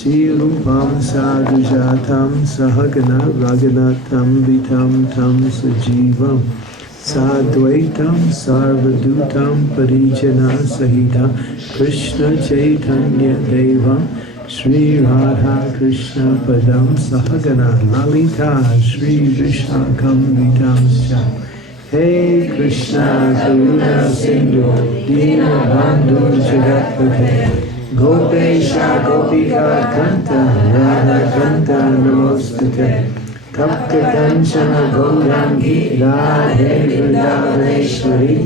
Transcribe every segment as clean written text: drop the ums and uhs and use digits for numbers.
Shri Rupam Sadhujatam Sahagana Raghunatam Vitam Tam Sajivam Sadvaitam Sarvadutam Parijana Sahita Krishna Chaitanya Devam Shri Radha Krishna Padam Sahagana Lalita Shri Vishakam Vitam Sya Hey Krishna Karuna Sindhu Dina Bandhu Jagatpate Gopesha Gopika Kanta Radha Kanta Namostate Tapta Kanchana Gaurangi Radhe Vrindavaneshwari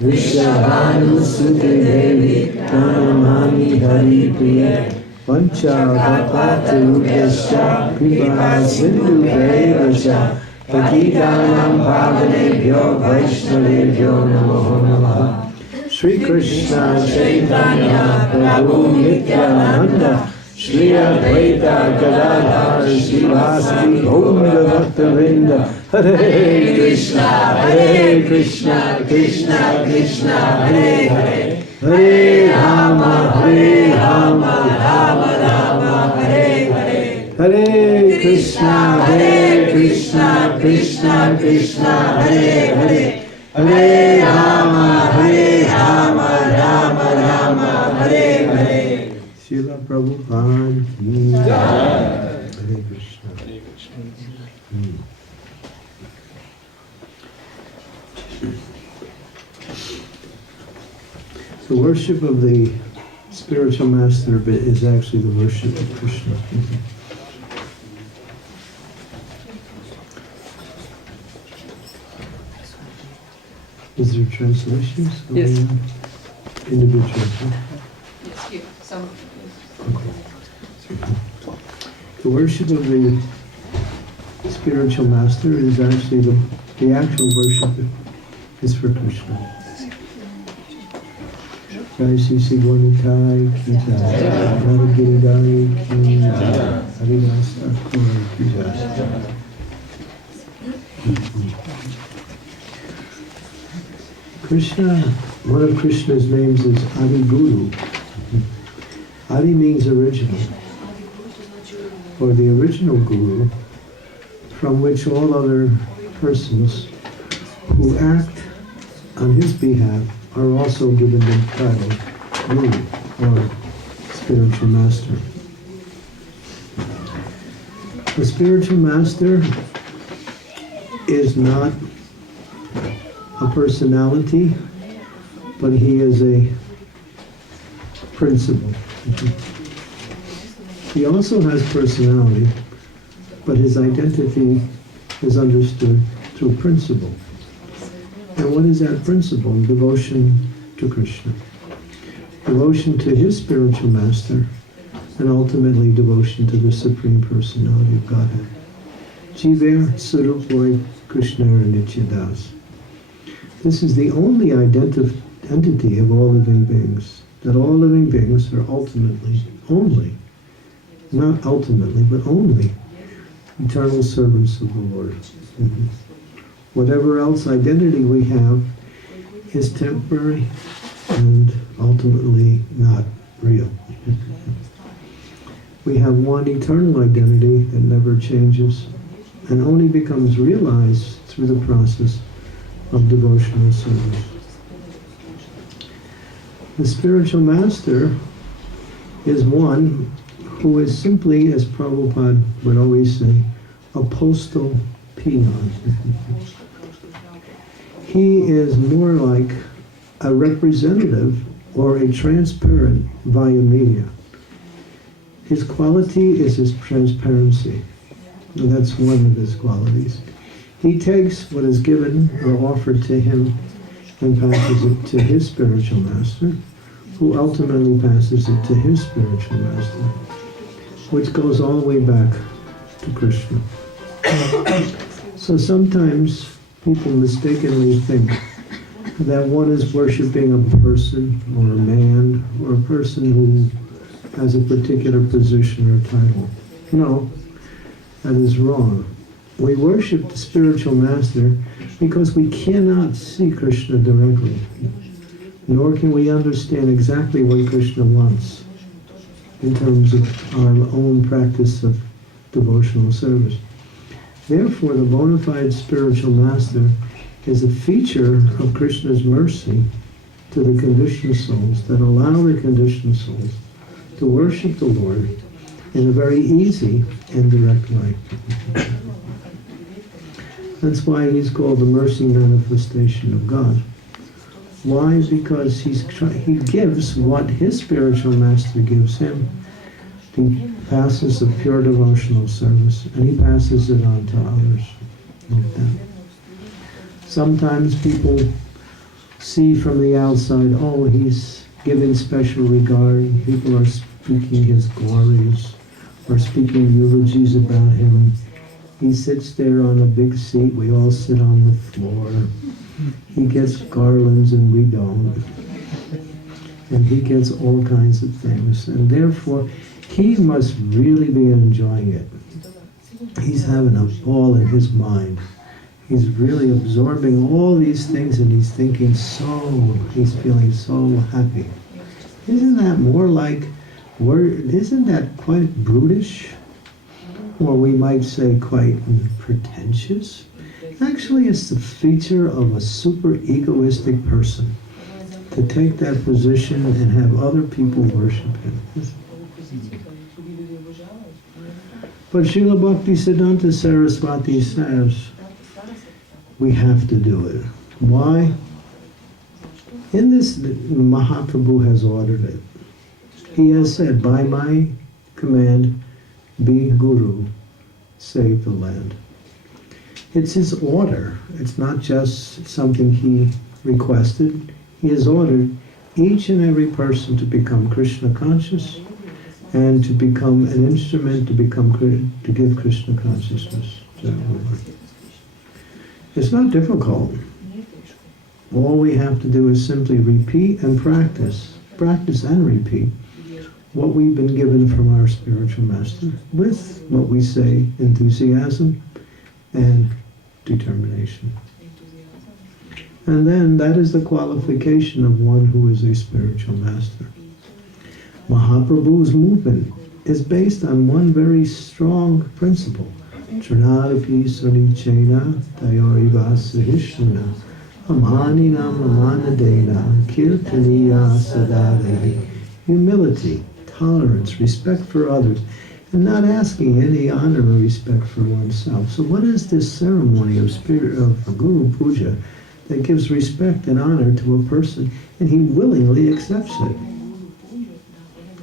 Vishabhanu Sute Devi Tanamani Hari Priya Pancha Vapatu Rupesha Kripa Sindhu Devasha Pakitanam Bhavanebhyo Vaishnavebhyo Namo Namaha Shri Krishna Chaitanya Prabhu Nityananda Shri Advaita Gadadhar Srivasadi Gaura Bhaktavinda Hare Krishna Krishna Krishna Hare Hare Hare Rama Rama Rama Hare Hare Hare Krishna Krishna Krishna Hare Hare Hare Rama Rama Hare Hare Srila Prabhupada ki Jai. Hare Krishna. Hare Krishna. So worship of the spiritual master is actually the worship of Krishna. Is there translations? Yes. Individual. Huh? Yes, here. Some. Okay. The worship of the spiritual master is actually the actual worship is for Krishna. Jai Sri Sri Gonitai ki jai, Radha Giridhari ki jai, Haridas Thakur ki jai. Krishna, one of Krishna's names is Adi Guru. Adi means original, or the original Guru, from which all other persons who act on his behalf are also given the title Guru, or spiritual master. The spiritual master is not a personality, but he is a principle. He also has personality, but his identity is understood through principle. And what is that principle? Devotion to Krishna. Devotion to his spiritual master, and ultimately devotion to the Supreme Personality of Godhead. Jiver Surupoi Krishna Nityadas. This is the only entity of all living beings, that all living beings are ultimately, only, not ultimately, but only, eternal servants of the Lord. Mm-hmm. Whatever else identity we have is temporary and ultimately not real. We have one eternal identity that never changes and only becomes realized through the process of devotional service. The spiritual master is one who is simply, as Prabhupada would always say, a postal peon. He is more like a representative or a transparent via media. His quality is his transparency, and that's one of his qualities. He takes what is given or offered to him and passes it to his spiritual master, who ultimately passes it to his spiritual master, which goes all the way back to Krishna. So sometimes people mistakenly think that one is worshiping a person or a man or a person who has a particular position or title. No, that is wrong. We worship the spiritual master because we cannot see Krishna directly, nor can we understand exactly what Krishna wants. in terms of our own practice of devotional service. Therefore, the bona fide spiritual master is a feature of Krishna's mercy to the conditioned souls that allow the conditioned souls to worship the Lord in a very easy and direct way. That's why he's called the mercy manifestation of God. Why? Because he gives what his spiritual master gives him. He passes the pure devotional service, and he passes it on to others like that. Sometimes people see from the outside, oh, he's giving special regard. People are speaking his glories or speaking eulogies about him. He sits there on a big seat. We all sit on the floor. He gets garlands and we don't. And he gets all kinds of things. And therefore, he must really be enjoying it. He's having a ball in his mind. He's really absorbing all these things and he's thinking he's feeling so happy. Isn't that more like, isn't that quite brutish? Or we might say quite pretentious? Actually, it's the feature of a super egoistic person to take that position and have other people worship him. But Srila Bhaktisiddhanta Saraswati says, we have to do it. Why? In this, Mahaprabhu has ordered it. He has said, by my command, be Guru, save the land. It's his order. It's not just something he requested. He has ordered each and every person to become Krishna conscious and to become an instrument to give Krishna consciousness to everyone. It's not difficult. All we have to do is simply repeat and practice and repeat what we've been given from our spiritual master with what we say, enthusiasm and determination. And then that is the qualification of one who is a spiritual master. Mahaprabhu's movement is based on one very strong principle. Trinadapi Sunichena Tayori Vasahishna Amaninam Amanadena Kirtaniya Sadade. Humility, tolerance, respect for others, and not asking any honor or respect for oneself. So what is this ceremony of Guru Puja that gives respect and honor to a person and he willingly accepts it?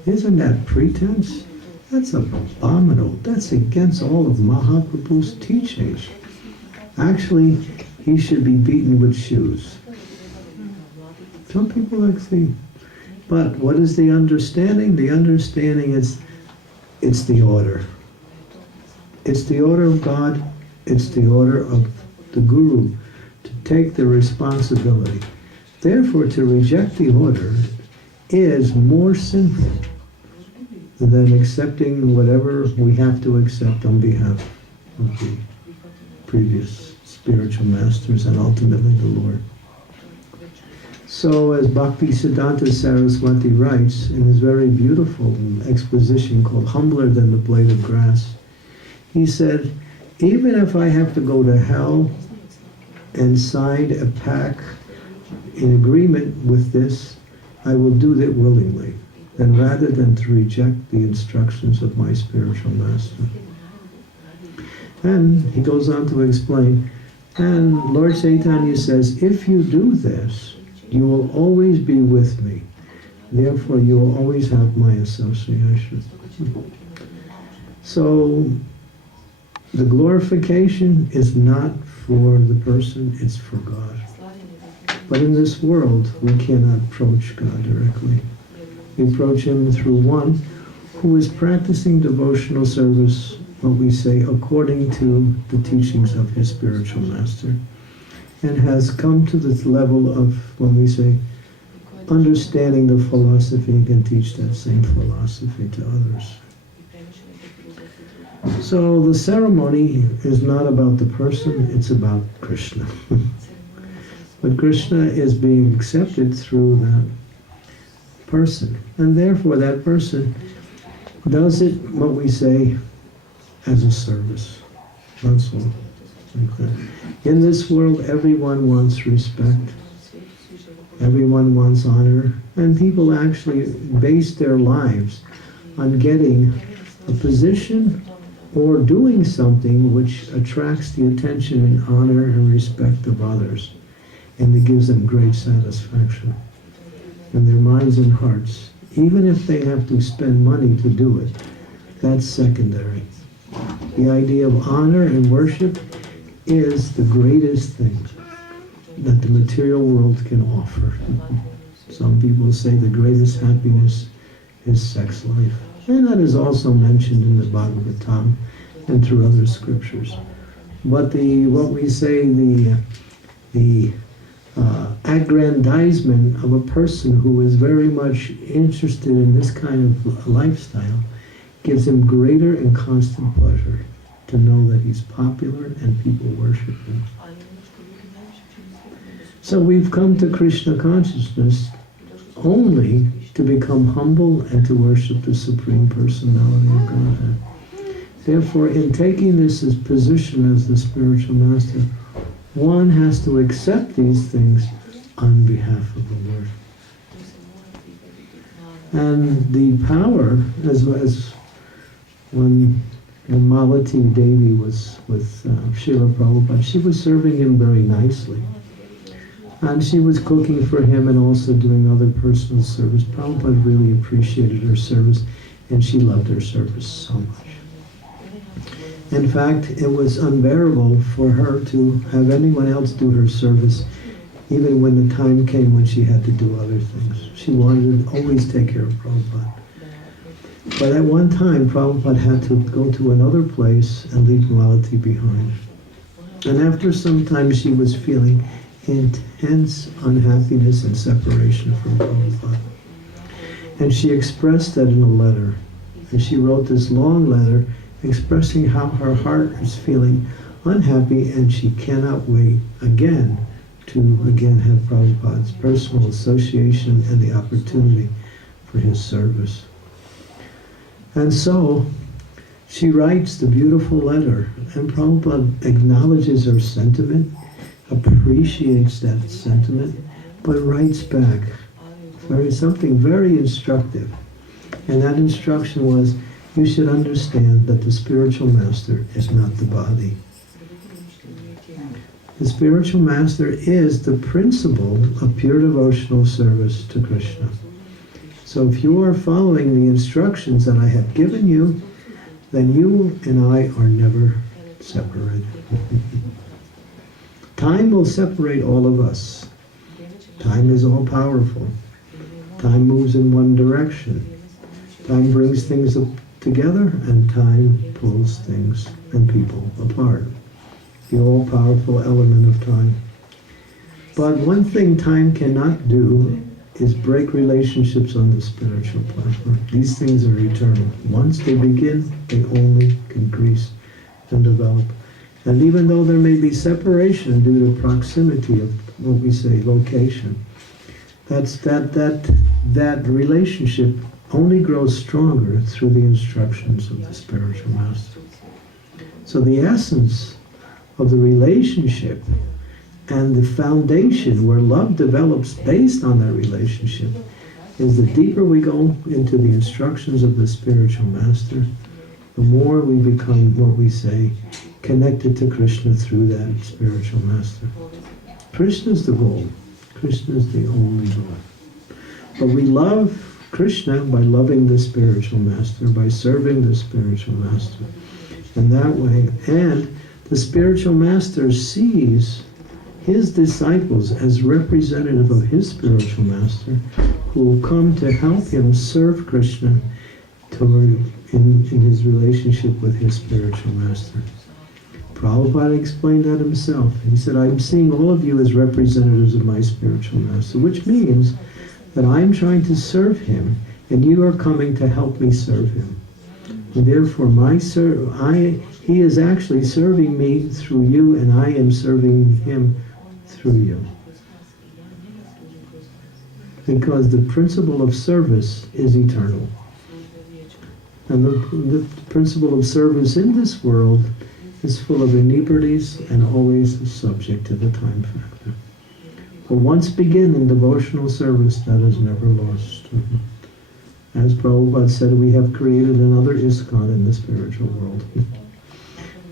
Isn't that pretense? That's abominable. That's against all of Mahaprabhu's teachings. Actually, he should be beaten with shoes. Some people like to think. But what is the understanding? The understanding is it's the order. It's the order of God. It's the order of the Guru to take the responsibility. Therefore, to reject the order is more sinful than accepting whatever we have to accept on behalf of the previous spiritual masters and ultimately the Lord. So as Bhaktisiddhanta Saraswati writes in his very beautiful exposition called Humbler Than the Blade of Grass, he said, even if I have to go to hell and sign a pact in agreement with this, I will do that willingly, and rather than to reject the instructions of my spiritual master. And he goes on to explain, and Lord Chaitanya says, if you do this, you will always be with me. Therefore, you will always have my association. So, the glorification is not for the person, it's for God. But in this world, we cannot approach God directly. We approach him through one who is practicing devotional service, what we say, according to the teachings of his spiritual master, and has come to the level of, when we say, understanding the philosophy and can teach that same philosophy to others. So the ceremony is not about the person, it's about Krishna. But Krishna is being accepted through that person. And therefore that person does it, what we say, as a service. That's all. Okay. In this world, everyone wants respect. Everyone wants honor. And people actually base their lives on getting a position or doing something which attracts the attention and honor and respect of others. And it gives them great satisfaction in their minds and hearts. Even if they have to spend money to do it, that's secondary. The idea of honor and worship is the greatest thing that the material world can offer. Some people say the greatest happiness is sex life. And that is also mentioned in the Bhagavatam and through other scriptures. But what we say, the aggrandizement of a person who is very much interested in this kind of lifestyle gives him greater and constant pleasure to know that he's popular and people worship him. So we've come to Krishna consciousness only to become humble and to worship the Supreme Personality of Godhead. Therefore, in taking this as position as the spiritual master, one has to accept these things on behalf of the Lord. And the power, as when Malati Devi was with Srila Prabhupada, she was serving him very nicely. And she was cooking for him and also doing other personal service. Prabhupada really appreciated her service, and she loved her service so much. In fact, it was unbearable for her to have anyone else do her service, even when the time came when she had to do other things. She wanted to always take care of Prabhupada. But at one time, Prabhupada had to go to another place and leave Malati behind. And after some time, she was feeling intense unhappiness and separation from Prabhupada. And she expressed that in a letter. And she wrote this long letter expressing how her heart is feeling unhappy and she cannot wait again to have Prabhupada's personal association and the opportunity for his service. And so she writes the beautiful letter, and Prabhupada acknowledges her sentiment, appreciates that sentiment, but writes back something very instructive. And that instruction was, you should understand that the spiritual master is not the body. The spiritual master is the principle of pure devotional service to Krishna. So if you are following the instructions that I have given you, then you and I are never separated. Time will separate all of us. Time is all powerful. Time moves in one direction. Time brings things together, and time pulls things and people apart. The all-powerful element of time. But one thing time cannot do is break relationships on the spiritual platform. These things are eternal. Once they begin, they only increase and develop. And even though there may be separation due to proximity of what we say, location, that relationship only grows stronger through the instructions of the spiritual master. So the essence of the relationship and the foundation where love develops based on that relationship is the deeper we go into the instructions of the spiritual master, the more we become, what we say, connected to Krishna through that spiritual master. Krishna is the goal. Krishna is the only goal. But we love Krishna by loving the spiritual master, by serving the spiritual master in that way. And the spiritual master sees his disciples as representative of his spiritual master, who will come to help him serve Krishna in his relationship with his spiritual master. Prabhupada explained that himself. He said, I'm seeing all of you as representatives of my spiritual master, which means that I'm trying to serve him, and you are coming to help me serve him. And therefore, he is actually serving me through you, and I am serving him through you. Because the principle of service is eternal. And the principle of service in this world is full of inebrities and always subject to the time factor. But once begin in devotional service, that is never lost. As Prabhupada said, we have created another ISKCON in the spiritual world.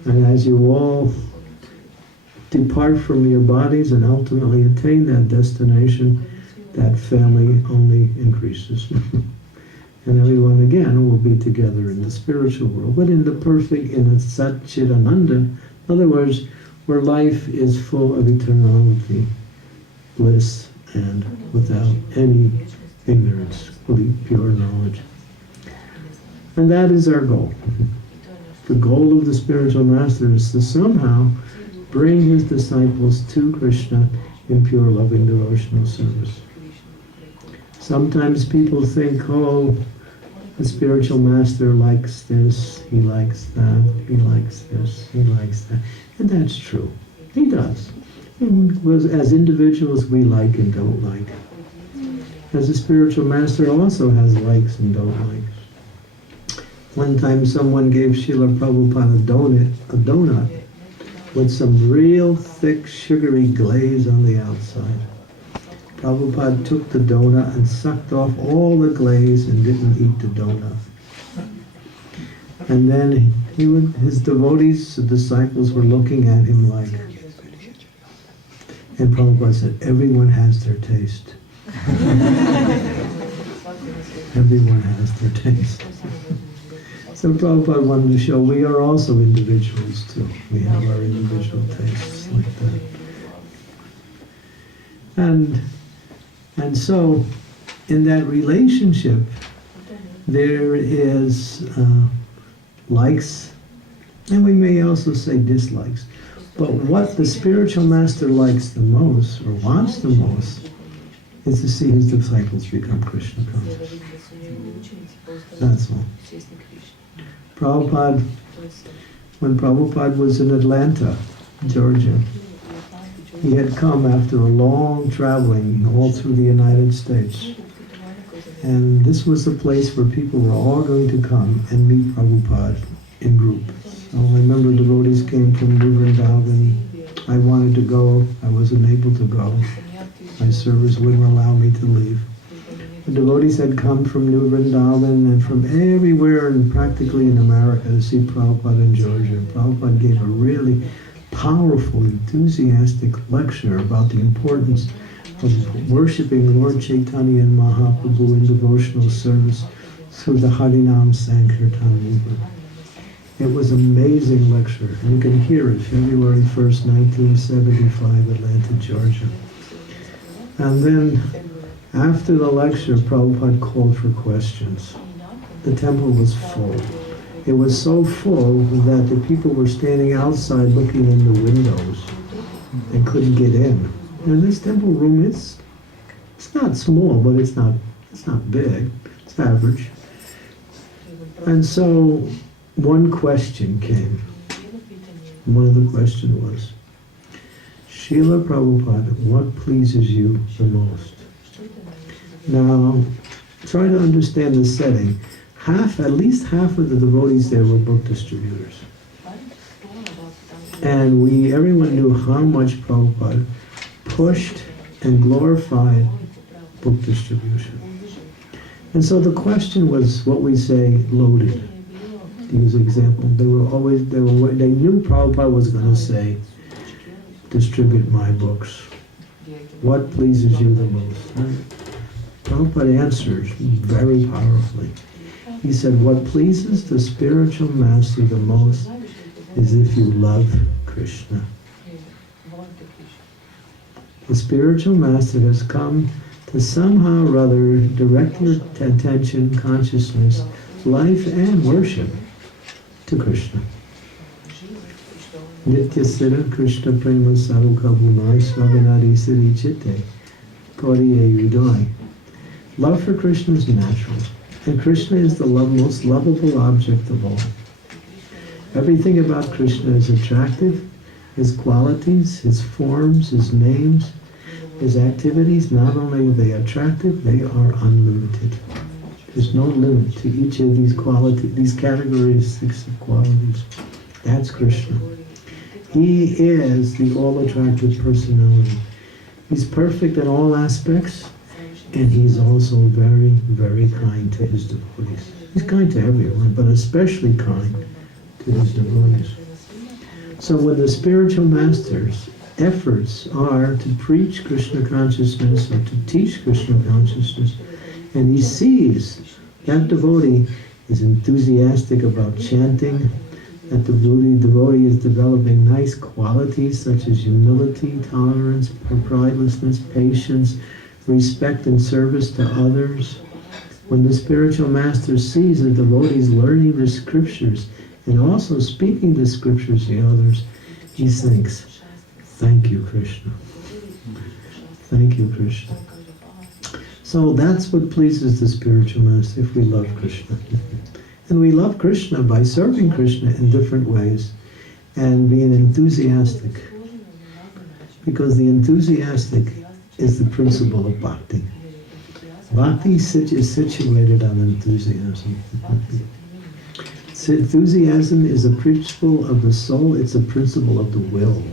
And as you all depart from your bodies and ultimately attain that destination, that family only increases. And everyone again will be together in the spiritual world, but in the perfect, in a Satchidananda, in other words, where life is full of eternality, bliss, and without any ignorance, fully pure knowledge. And that is our goal. The goal of the spiritual master is to somehow bring his disciples to Krishna in pure loving devotional service. Sometimes people think, oh, the spiritual master likes this, he likes that, he likes this, he likes that. And that's true. He does. And as individuals, we like and don't like. As a spiritual master also has likes and don't likes. One time someone gave Srila Prabhupada a donut with some real thick sugary glaze on the outside. Prabhupada took the donut and sucked off all the glaze and didn't eat the donut. And then his devotees, the disciples, were looking at him like, and Prabhupada said, everyone has their taste. Everyone has their taste. So Prabhupada wanted to show we are also individuals too. We have our individual tastes like that. And so in that relationship, there is likes, and we may also say dislikes. But what the spiritual master likes the most, or wants the most, is to see his disciples become Krishna conscious. That's all. Prabhupada, when Prabhupada was in Atlanta, Georgia, he had come after a long traveling all through the United States. And this was a place where people were all going to come and meet Prabhupada in group. So I remember devotees came from New Vrindavan. I wanted to go. I wasn't able to go. My service wouldn't allow me to leave. The devotees had come from New Vrindavan and from everywhere and practically in America to see Prabhupada in Georgia. Prabhupada gave a really powerful, enthusiastic lecture about the importance of worshiping Lord Chaitanya and Mahaprabhu in devotional service through the Harinam Sankirtan movement. It was an amazing lecture. You can hear it, February 1st, 1975, Atlanta, Georgia. And then, after the lecture, Prabhupada called for questions. The temple was full. It was so full that the people were standing outside looking in the windows and couldn't get in. And this temple room is, it's not small, but it's not big. It's average. And so one question came. One of the questions was, Srila Prabhupada, what pleases you the most? Now, try to understand the setting. At least half of the devotees there were book distributors. And everyone knew how much Prabhupada pushed and glorified book distribution. And so the question was what we say loaded. To use an example, they knew Prabhupada was going to say, distribute my books. What pleases you the most? Right? Prabhupada answered very powerfully. He said, what pleases the spiritual master the most is if you love Krishna. The spiritual master has come to somehow or other direct your attention, consciousness, life, and worship to Krishna. Nitya Siddha Krishna Prema Saruka Bhunai Swavinadi Siddhi Chitte Gauriya Udai. Love for Krishna is natural, and Krishna is the most lovable object of all. Everything about Krishna is attractive. His qualities, his forms, his names, his activities, not only are they attractive, they are unlimited. There's no limit to each of these qualities, these categories of qualities. That's Krishna. He is the all-attractive personality. He's perfect in all aspects, and he's also very, very kind to his devotees. He's kind to everyone, but especially kind to his devotees. So when the spiritual master's efforts are to preach Krishna consciousness or to teach Krishna consciousness, and he sees that devotee is enthusiastic about chanting, that the devotee is developing nice qualities such as humility, tolerance, pridelessness, patience, respect and service to others. When the spiritual master sees the devotees learning the scriptures and also speaking the scriptures to others, he thinks, thank you, Krishna. Thank you, Krishna. So that's what pleases the spiritual master, if we love Krishna. And we love Krishna by serving Krishna in different ways and being enthusiastic. Because the enthusiastic is the principle of bhakti. Bhakti is situated on enthusiasm. Enthusiasm is a principle of the soul, it's a principle of the will.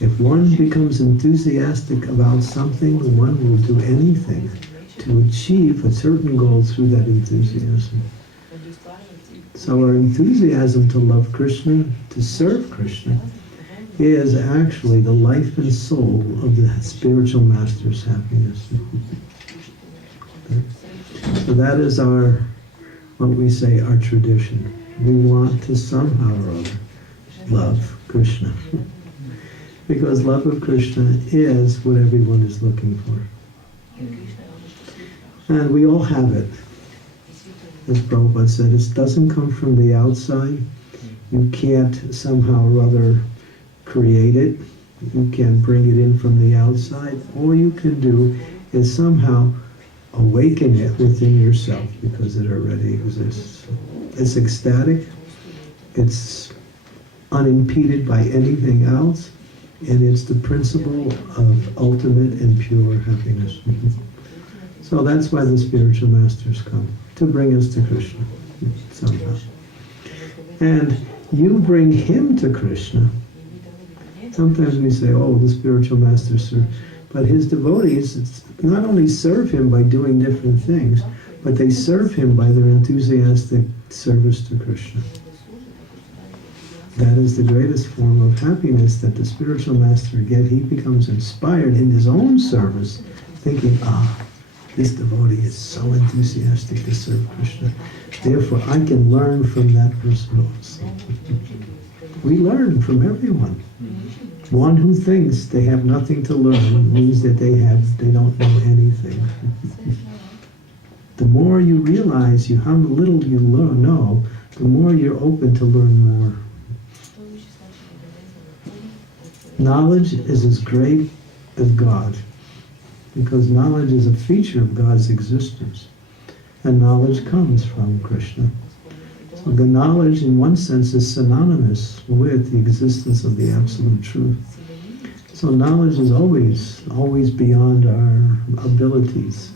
If one becomes enthusiastic about something, one will do anything to achieve a certain goal through that enthusiasm. So our enthusiasm to love Krishna, to serve Krishna, is actually the life and soul of the spiritual master's happiness. So that is our, what we say, our tradition. We want to somehow or other love Krishna. Because love of Krishna is what everyone is looking for. And we all have it. As Prabhupada said, it doesn't come from the outside. You can't somehow or other create it. You can't bring it in from the outside. All you can do is somehow awaken it within yourself because it already exists. It's ecstatic. It's unimpeded by anything else. And it's the principle of ultimate and pure happiness. So that's why the spiritual masters come, to bring us to Krishna somehow. And you bring him to Krishna. Sometimes we say, oh, the spiritual masters serve. But his devotees not only serve him by doing different things, but they serve him by their enthusiastic service to Krishna. That is the greatest form of happiness that the spiritual master gets. He becomes inspired in his own service, thinking, this devotee is so enthusiastic to serve Krishna. Therefore, I can learn from that person also. We learn from everyone. One who thinks they have nothing to learn means that they don't know anything. The more you realize how little you know, the more you're open to learn more. Knowledge is as great as God, because knowledge is a feature of God's existence, and knowledge comes from Krishna. So the knowledge, in one sense, is synonymous with the existence of the absolute truth. So knowledge is always beyond our abilities.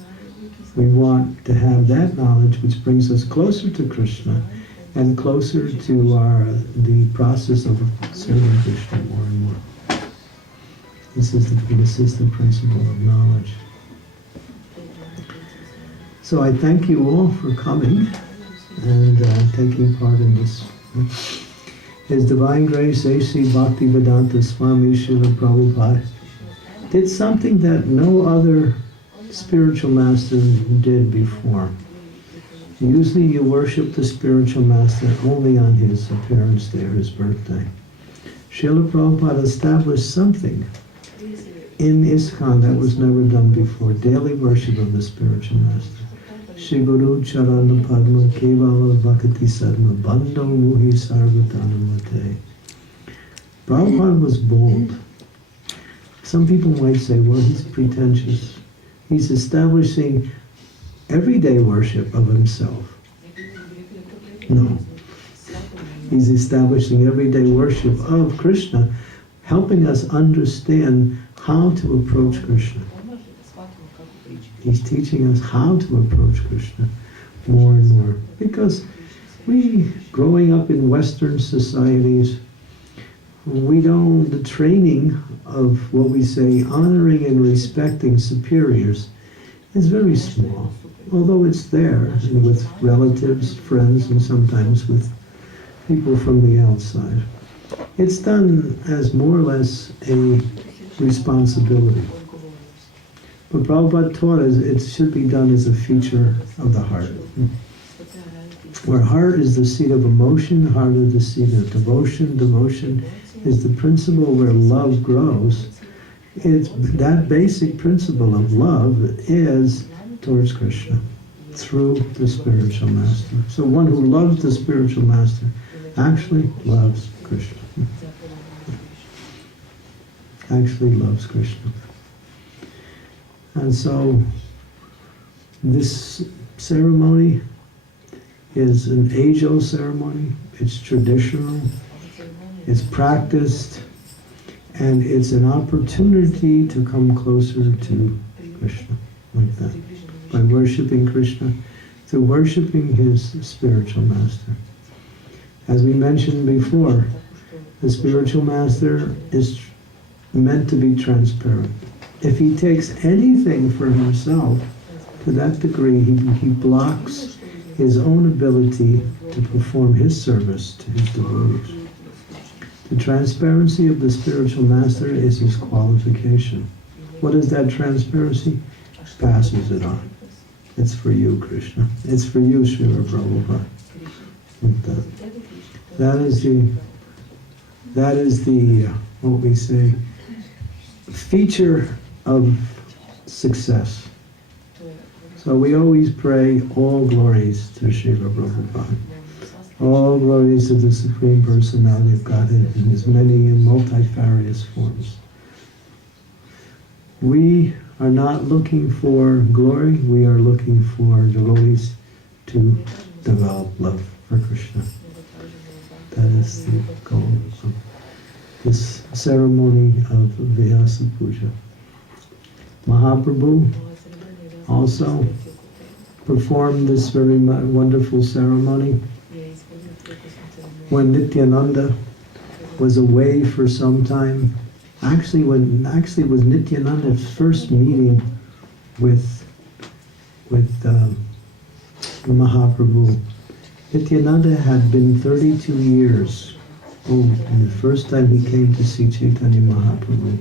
We want to have that knowledge which brings us closer to Krishna and closer to the process of serving Krishna more and more. This is the principle of knowledge. So I thank you all for coming and taking part in this. His Divine Grace A.C. Bhaktivedanta Swami Srila Prabhupada did something that no other spiritual master did before. Usually you worship the spiritual master only on his appearance day or his birthday. Srila Prabhupada established something in ISKCON that was never done before, daily worship of the spiritual master. Shri Guru Charana Padma Kevala Bhakti Sadma Bando Muhi Sarvatanamate. Prabhupada was bold. Some people might say, well, he's pretentious. He's establishing everyday worship of himself. No. He's establishing everyday worship of Krishna, helping us understand how to approach Krishna. He's teaching us how to approach Krishna. more and more. Because we, growing up in Western societies, the training of what we say, honoring and respecting superiors, is very small. Although it's there, and with relatives, friends, and sometimes with people from the outside. It's done as more or less a responsibility. But Prabhupada taught us it should be done as a feature of the heart. Where heart is the seat of emotion, heart is the seat of devotion. Devotion is the principle where love grows. It's that basic principle of love is towards Krishna through the spiritual master. So one who loves the spiritual master actually loves Krishna. Actually loves Krishna. And so this ceremony is an age-old ceremony. It's traditional. It's practiced. And it's an opportunity to come closer to Krishna, like that. By worshiping Krishna, through worshiping his spiritual master. As we mentioned before, the spiritual master is meant to be transparent. If he takes anything for himself, to that degree, he blocks his own ability to perform his service to his devotees. The transparency of the spiritual master is his qualification. What is that transparency? Passes it on. It's for you, Krishna. It's for you, Srila Prabhupada. That is the what we say, feature of success. So we always pray all glories to Srila Prabhupada. All glories to the Supreme Personality of Godhead in his many and multifarious forms. We are not looking for glory, we are looking for devotees to develop love for Krishna. That is the goal of this ceremony of Vyasa Puja. Mahaprabhu also performed this very wonderful ceremony when Nityananda was away for some time. Actually, it was Nityananda's first meeting with Mahaprabhu. Nityananda had been 32 years old and the first time he came to see Chaitanya Mahaprabhu.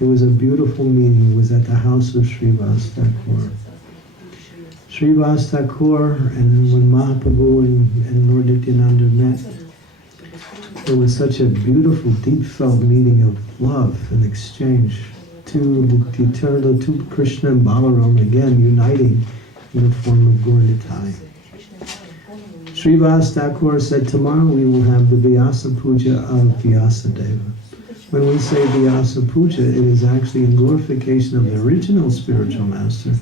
It was a beautiful meeting. It was at the house of Srivas Thakur. Srivas Thakur, and when Mahaprabhu and Lord Nityananda met, it was such a beautiful, deep-felt meeting of love and exchange. The eternal two Krishna and Balaram again uniting in the form of Gaurnitai. Srivas Thakur said, tomorrow we will have the Vyasa Puja of Vyasadeva. When we say Vyasa Puja, it is actually in glorification of the original spiritual master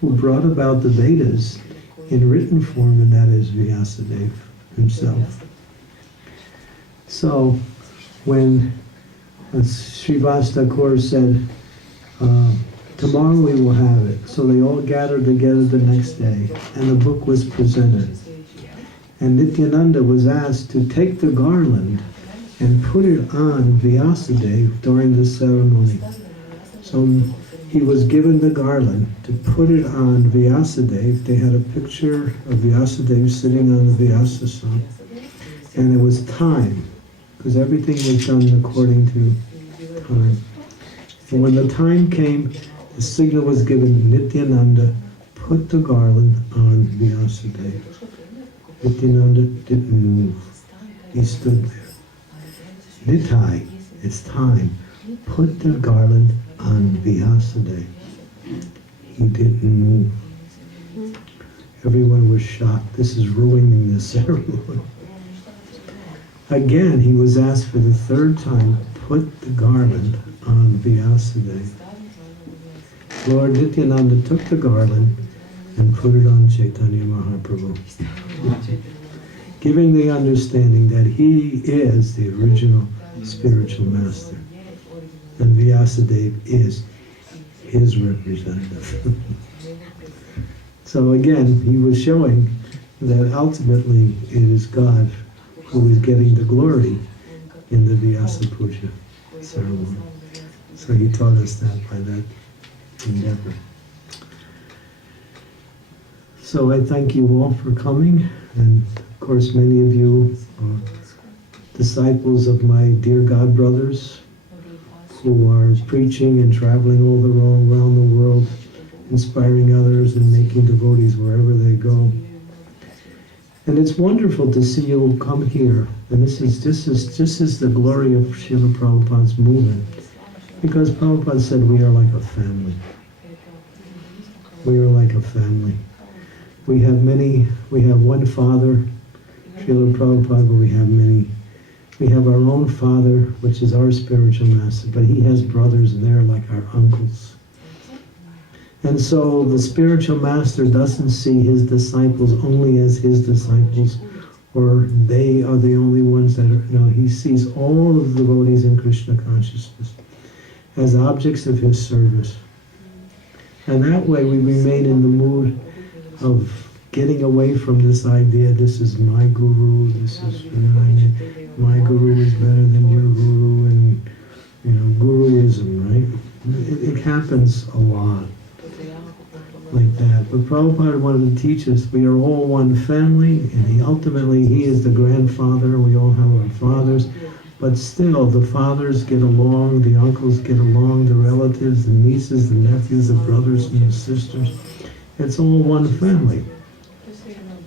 who brought about the Vedas in written form, and that is Vyasadeva himself. So when Srivas Thakur said, tomorrow we will have it. So they all gathered together the next day, and the book was presented. And Nityananda was asked to take the garland and put it on Vyasadeva during the ceremony. So he was given the garland to put it on Vyasadeva. They had a picture of Vyasadeva sitting on the Vyasasana. And it was time, because everything was done according to time. And when the time came, the signal was given, Nityananda put the garland on Vyasadeva. Nityananda didn't move. He stood there. Nitai, it's time. Put the garland on Vyasadeva. He didn't move. Everyone was shocked. This is ruining the ceremony. Again, he was asked for the third time, put the garland on Vyasadeva. Lord Nityananda took the garland and put it on Chaitanya Mahaprabhu, giving the understanding that he is the original spiritual master, and Vyasadeva is his representative. So again, he was showing that ultimately it is God who is getting the glory in the vyasa puja ceremony. So he taught us that by that endeavor. So I thank you all for coming, and of course many of you are disciples of my dear God brothers who are preaching and traveling all around the world, inspiring others and making devotees wherever they go. And it's wonderful to see you come here. And this is the glory of Srila Prabhupada's movement. Because Prabhupada said we are like a family. We are like a family. We have one father, Srila Prabhupada, but we have many. We have our own father, which is our spiritual master, but he has brothers and they're like our uncles. And so the spiritual master doesn't see his disciples only as his disciples, or they are the only ones that are, no, he sees all of the devotees in Krishna consciousness as objects of his service. And that way we remain in the mood of getting away from this idea, this is my guru, this is, my guru is better than your guru, and, guruism, right? It happens a lot like that. But Prabhupada wanted to teach us we are all one family, and ultimately he is the grandfather, we all have our fathers, but still the fathers get along, the uncles get along, the relatives, the nieces, the nephews, the brothers and the sisters. It's all one family.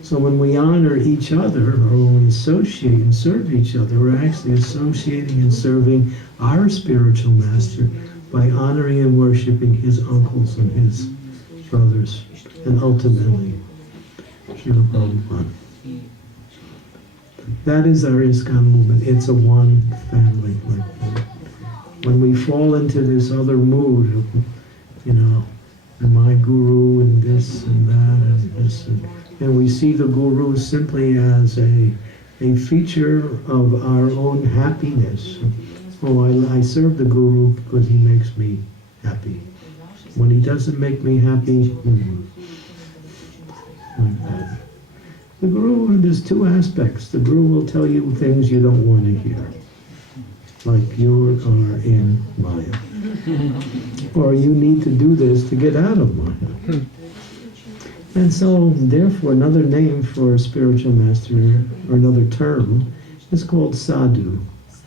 So when we honor each other, or when we associate and serve each other, we're actually associating and serving our spiritual master by honoring and worshiping his uncles and his brothers, and ultimately, Srila Prabhupada. That is our ISKCON movement. It's a one family like that. When we fall into this other mood of, my guru and this and that and this, and we see the guru simply as a feature of our own happiness. Oh, I serve the guru because he makes me happy. When he doesn't make me happy, like that. The guru, there's two aspects. The guru will tell you things you don't want to hear. Like you are in Maya. Or you need to do this to get out of Maya. And so, therefore, another name for a spiritual master, or another term, is called sadhu.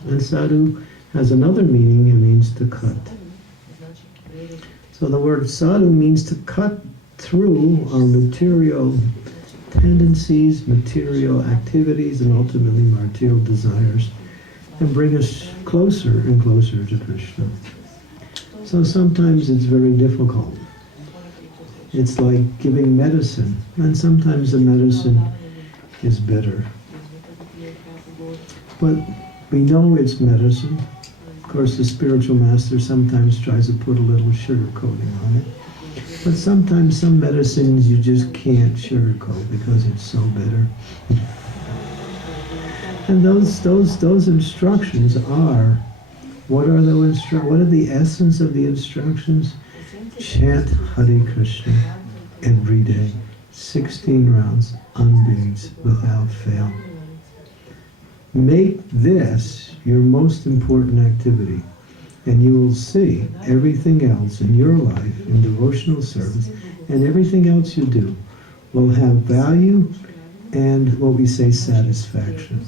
And sadhu has another meaning, it means to cut. So the word sadhu means to cut through our material tendencies, material activities, and ultimately material desires, and bring us closer and closer to Krishna. So sometimes it's very difficult. It's like giving medicine, and sometimes the medicine is bitter. But we know it's medicine. Of course, the spiritual master sometimes tries to put a little sugar coating on it. But sometimes some medicines you just can't sugarcoat because it's so bitter. And those instructions are, what are the essence of the instructions? Chant Hare Krishna every day, 16 rounds, unbeads, without fail. Make this your most important activity, and you will see everything else in your life, in devotional service, and everything else you do will have value and what we say satisfaction.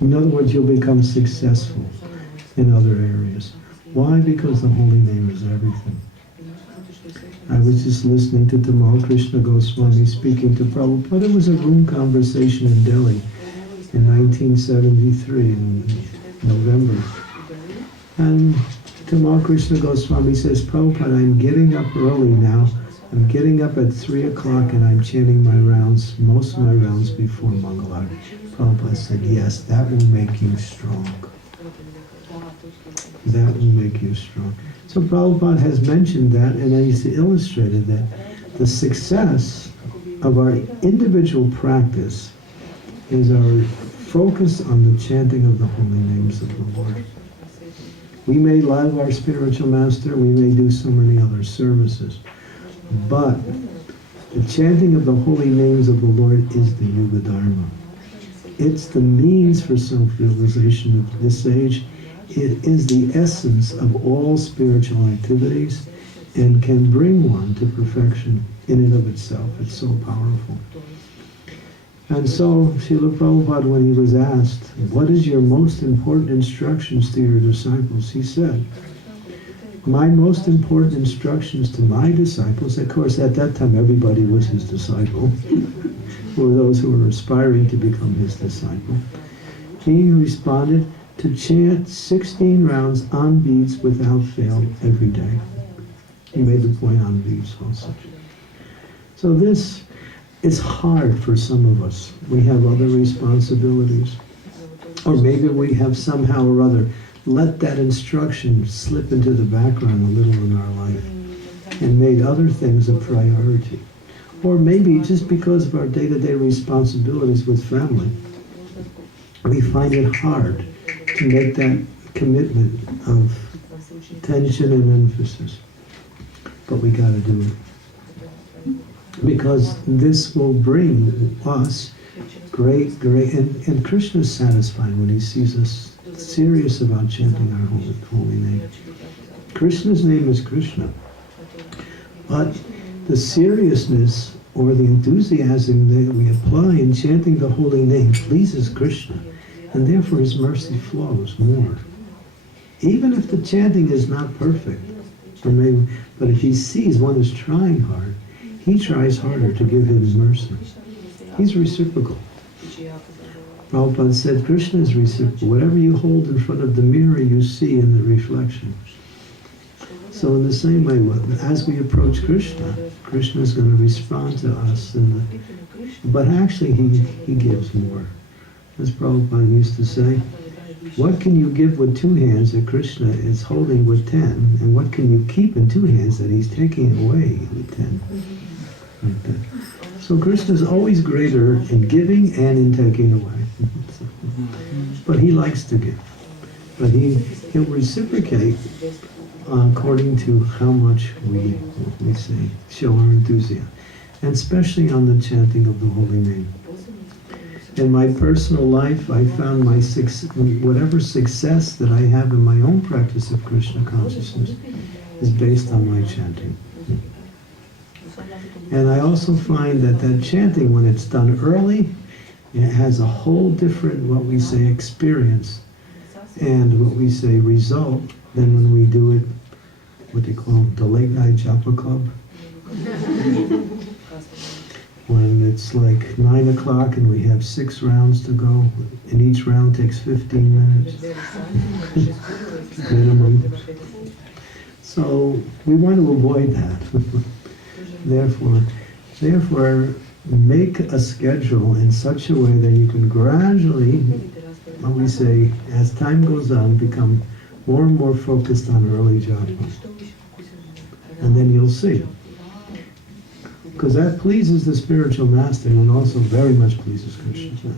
In other words, you'll become successful in other areas. Why? Because the holy name is everything. I was just listening to Tamal Krishna Goswami speaking to Prabhupada. It was a room conversation in Delhi in 1973, in November. And Tamal Krishna Goswami says, Prabhupada, I'm getting up early now. I'm getting up at 3 o'clock and I'm chanting my rounds, most of my rounds before Mangalar. Prabhupada said, yes, that will make you strong. That will make you strong. So Prabhupada has mentioned that, and he's illustrated that the success of our individual practice is our focus on the chanting of the holy names of the Lord. We may love our spiritual master, we may do so many other services, but The chanting of the holy names of the Lord is the Yuga Dharma. It's the means for self-realization of this age. It is the essence of all spiritual activities and can bring one to perfection in and of itself. It's so powerful. And so, Srila Prabhupada, when he was asked, what is your most important instructions to your disciples? He said, my most important instructions to my disciples, of course at that time everybody was his disciple, were those who were aspiring to become his disciple. He responded to chant 16 rounds on beads without fail every day. He made the point on beads also. So this is hard for some of us. We have other responsibilities. Or maybe we have somehow or other let that instruction slip into the background a little in our life and made other things a priority. Or maybe just because of our day-to-day responsibilities with family, we find it hard to make that commitment of attention and emphasis. But we got to do it. Because this will bring us great, and Krishna is satisfied when he sees us serious about chanting our holy name. Krishna's name is Krishna. But the seriousness or the enthusiasm that we apply in chanting the holy name pleases Krishna, and therefore his mercy flows more. Even if the chanting is not perfect, but if he sees one is trying hard, he tries harder to give him mercy. He's reciprocal. Prabhupada said, Krishna is reciprocal. Whatever you hold in front of the mirror, you see in the reflection. So in the same way, as we approach Krishna, Krishna is going to respond to us. But actually, he gives more. As Prabhupada used to say, what can you give with 2 hands that Krishna is holding with 10? And what can you keep in 2 hands that he's taking away with 10? Like that. So Krishna is always greater in giving and in taking away. But he likes to give. But he'll reciprocate according to how much we say, show our enthusiasm. And especially on the chanting of the holy name. In my personal life, I found whatever success that I have in my own practice of Krishna consciousness is based on my chanting. And I also find that chanting, when it's done early, it has a whole different, what we say, experience and what we say result than when we do it, what they call the late night japa club. When it's like 9 o'clock and we have 6 rounds to go, and each round takes 15 minutes minimum. So we want to avoid that. Therefore, make a schedule in such a way that you can gradually, what we say, as time goes on, become more and more focused on early japa. And then you'll see. Because that pleases the spiritual master and also very much pleases Krishna.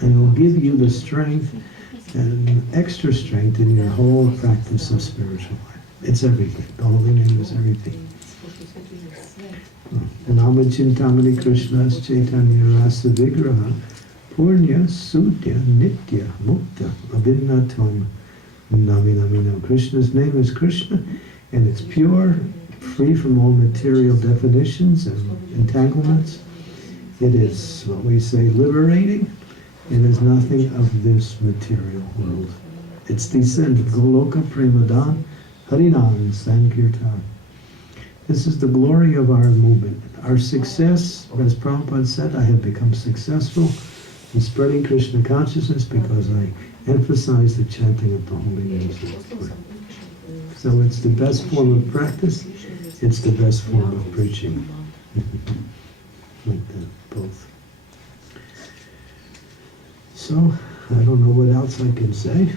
And it will give you the strength and extra strength in your whole practice of spiritual life. It's everything. The holy name is everything. Nama Chintamani Krishna's Chaitanya Rasa Vigraha Purnya Sudya Nitya Mukta Abhinnatam Naminamino. Krishna's name is Krishna, and it's pure, free from all material definitions and entanglements. It is what we say liberating. It is nothing of this material world. It's descended. Goloka Premadan Harinam Sankirtan. This is the glory of our movement. Our success, as Prabhupada said, I have become successful in spreading Krishna consciousness because I emphasize the chanting of the holy names. So it's the best form of practice. It's the best form of preaching. Like that, both. So, I don't know what else I can say,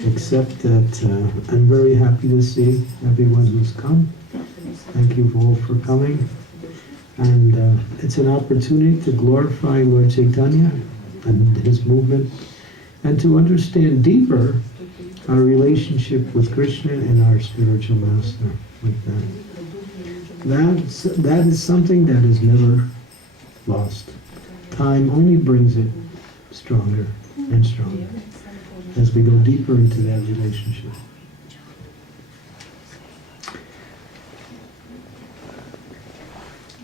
except that I'm very happy to see everyone who's come. Thank you all for coming. And it's an opportunity to glorify Lord Chaitanya and his movement, and to understand deeper our relationship with Krishna and our spiritual master. Like that. That is something that is never lost. Time only brings it stronger and stronger as we go deeper into that relationship.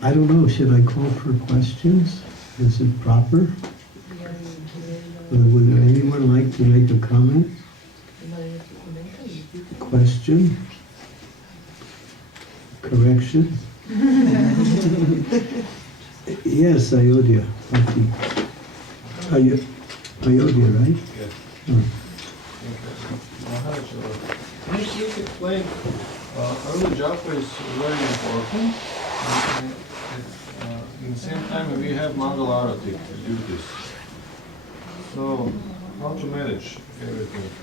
I don't know, should I call for questions? Is it proper? Would anyone like to make a comment? Question? Correction? Yes, Ayodhya. Ayodhya, right? Yes. Oh. Maharaj, can you please explain, early japa is very important, and in the same time we have Mangalarati duties. So, how to manage everything if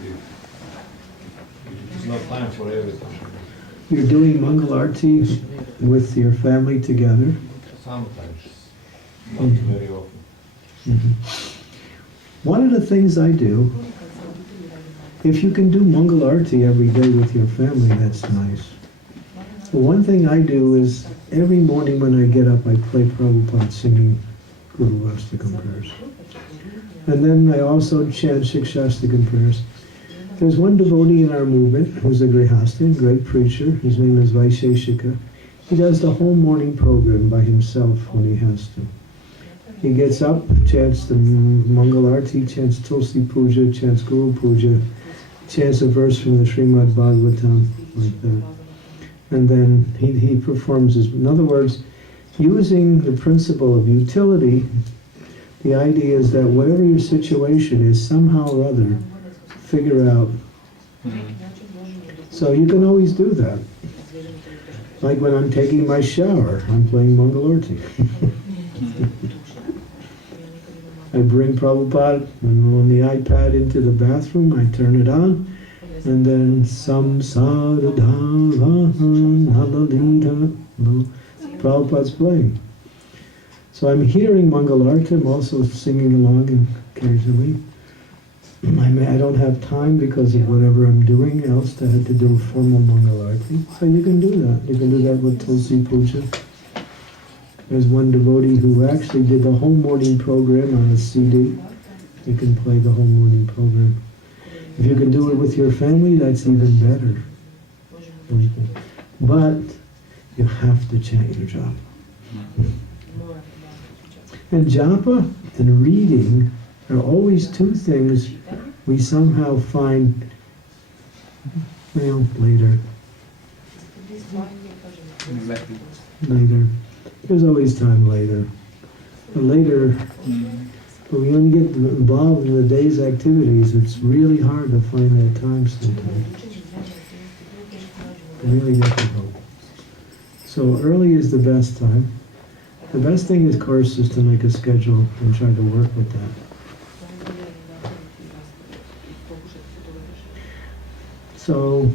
it's not time for everything? You're doing Mangal Arati with your family together. Sometimes, not very often. One of the things I do, if you can do Mangal Arati every day with your family, that's nice. The one thing I do is, every morning when I get up, I play Prabhupada singing Guru Vastakam prayers. And then I also chant Shikshastakam prayers. There's one devotee in our movement who's a Grihastha, great preacher. His name is Vaisheshika. He does the whole morning program by himself when he has to. He gets up, chants the Mangal Arati, chants Tulsi Puja, chants Guru Puja, chants a verse from the Srimad Bhagavatam, like that. And then he performs his... In other words, using the principle of utility, the idea is that whatever your situation is, somehow or other, figure out. So you can always do that. Like when I'm taking my shower, I'm playing Mangalarti. I bring Prabhupada on the iPad into the bathroom, I turn it on, and then Prabhupada's playing. So I'm hearing Mangalarti, I'm also singing along occasionally. I don't have time because of whatever I'm doing else to have to do a formal Mangalarti. So you can do that. You can do that with Tulsi Puja. There's one devotee who actually did the whole morning program on a CD. You can play the whole morning program. If you can do it with your family, that's even better. But you have to chant your japa. And japa and reading are always two things we somehow find, well, later. Later. There's always time later. But later, when you get involved in the day's activities, it's really hard to find that time sometimes. Really difficult. So early is the best time. The best thing, of course, is to make a schedule and try to work with that. So,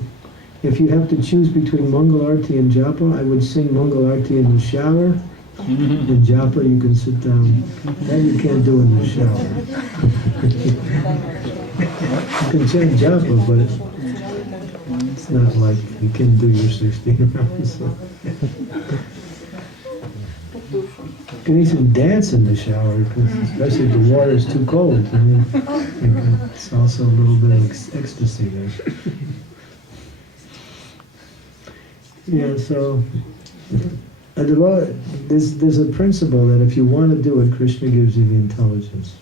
if you have to choose between Mangal Arati and Japa, I would sing Mangal Arati in the shower, and Japa you can sit down. That you can't do in the shower. You can chant Japa, but it's not like you can do your 16 rounds. So. You can even dance in the shower, because especially if the water is too cold. I mean, it's also a little bit of ecstasy there. Yeah, so there's a principle that if you want to do it, Krishna gives you the intelligence.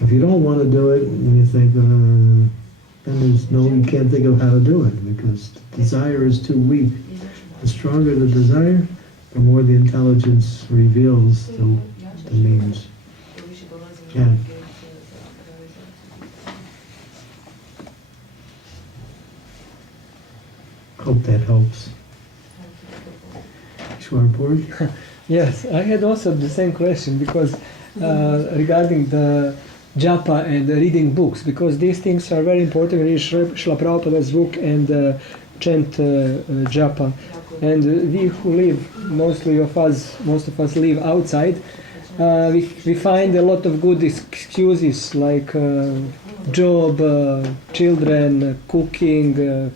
If you don't want to do it, and you think, then you can't think of how to do it, because the desire is too weak. The stronger the desire, the more the intelligence reveals the means. Yeah. Hope that helps. Shwarpur? Yes, I had also the same question, because regarding the japa and reading books, because these things are very important. Read Srila Prabhupada's book and chant japa. And we who live, most of us live outside, we find a lot of good excuses like job, children, cooking,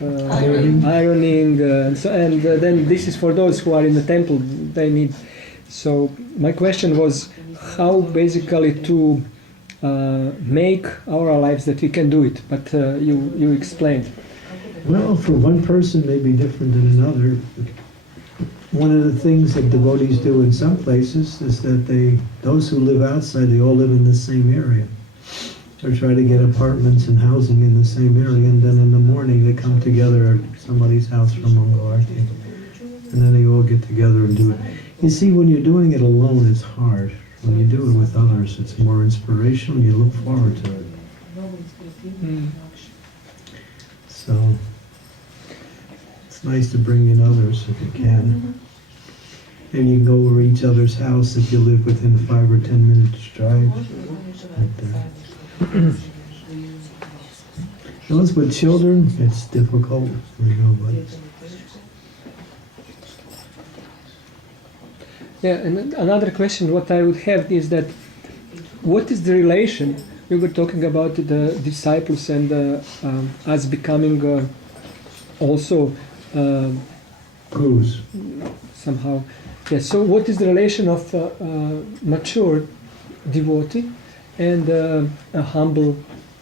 ironing, then this is for those who are in the temple. They need. So my question was how basically to make our lives that we can do it. But you explained. Well, for one person may be different than another. One of the things that devotees do in some places is that those who live outside, they all live in the same area. Or try to get apartments and housing in the same area, and then in the morning they come together at somebody's house for Mangal Arati, and then they all get together and do it. You see, when you're doing it alone, it's hard. When you do it with others, it's more inspirational, you look forward to it. So, it's nice to bring in others if you can. And you can go over each other's house if you live within 5 or 10 minutes drive. Like that. Those with children, it's difficult, but... Yeah, and another question what I would have is that what is the relation, we were talking about the disciples and us becoming also Gurus. somehow. Yeah, so what is the relation of mature devotee and a humble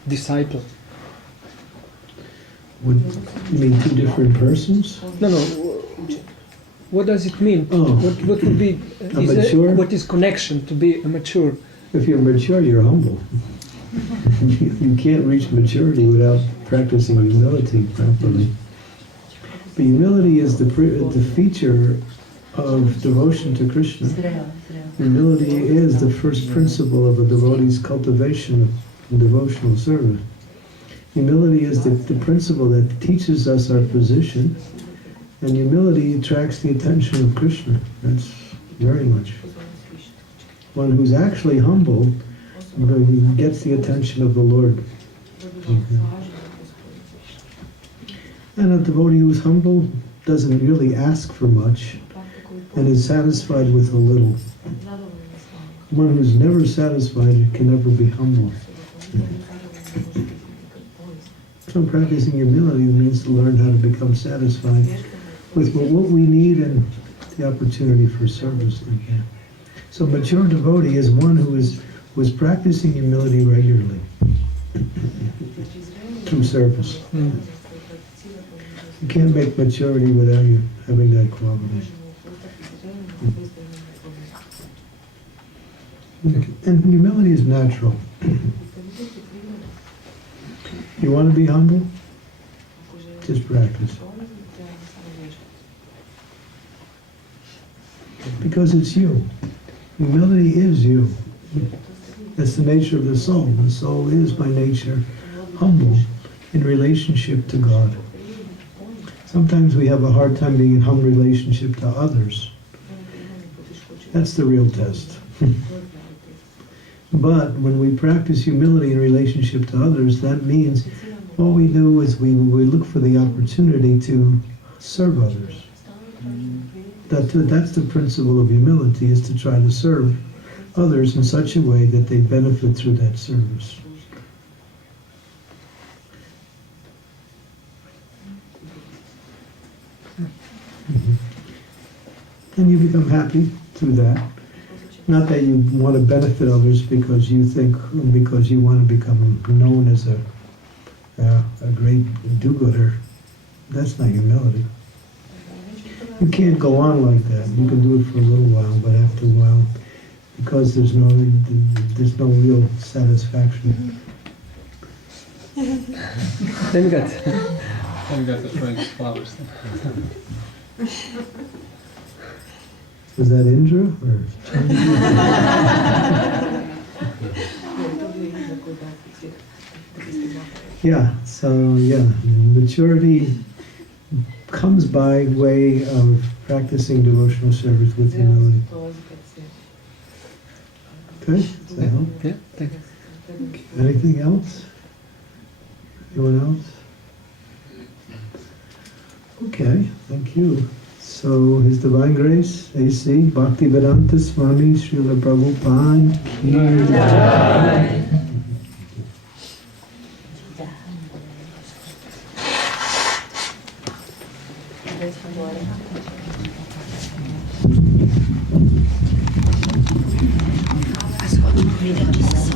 disciple? You mean two different persons? No. What does it mean? Oh. What would be? Mature? What is connection to be a mature? If you're mature, you're humble. You can't reach maturity without practicing humility properly. But humility is the feature of devotion to Krishna. Humility is the first principle of a devotee's cultivation of devotional service. Humility is the principle that teaches us our position, and humility attracts the attention of Krishna. That's very much. One who's actually humble gets the attention of the Lord. And a devotee who's humble doesn't really ask for much and is satisfied with a little. One who's never satisfied can never be humble. So practicing humility means to learn how to become satisfied with what we need and the opportunity for service. So mature devotee is one who is practicing humility regularly through service. You can't make maturity without you having that quality. And humility is natural. You want to be humble? Just practice. Because it's you. Humility is you. That's the nature of the soul. The soul is by nature humble in relationship to God. Sometimes we have a hard time being in humble relationship to others. That's the real test. But when we practice humility in relationship to others, that means what we do is we look for the opportunity to serve others. That's the principle of humility, is to try to serve others in such a way that they benefit through that service. And you become happy through that. Not that you want to benefit others because you want to become known as a great do-gooder. That's not humility. You can't go on like that. You can do it for a little while, but after a while, because there's no real satisfaction. Then we got the French flowers. Was that Indra or? Maturity comes by way of practicing devotional service with humility. Okay, does that help? Yeah, thank you. Anything else? Anyone else? Okay, thank you. So, His Divine Grace, A.C. Bhaktivedanta Swami Srila Prabhupada Ki Jai. Vedantic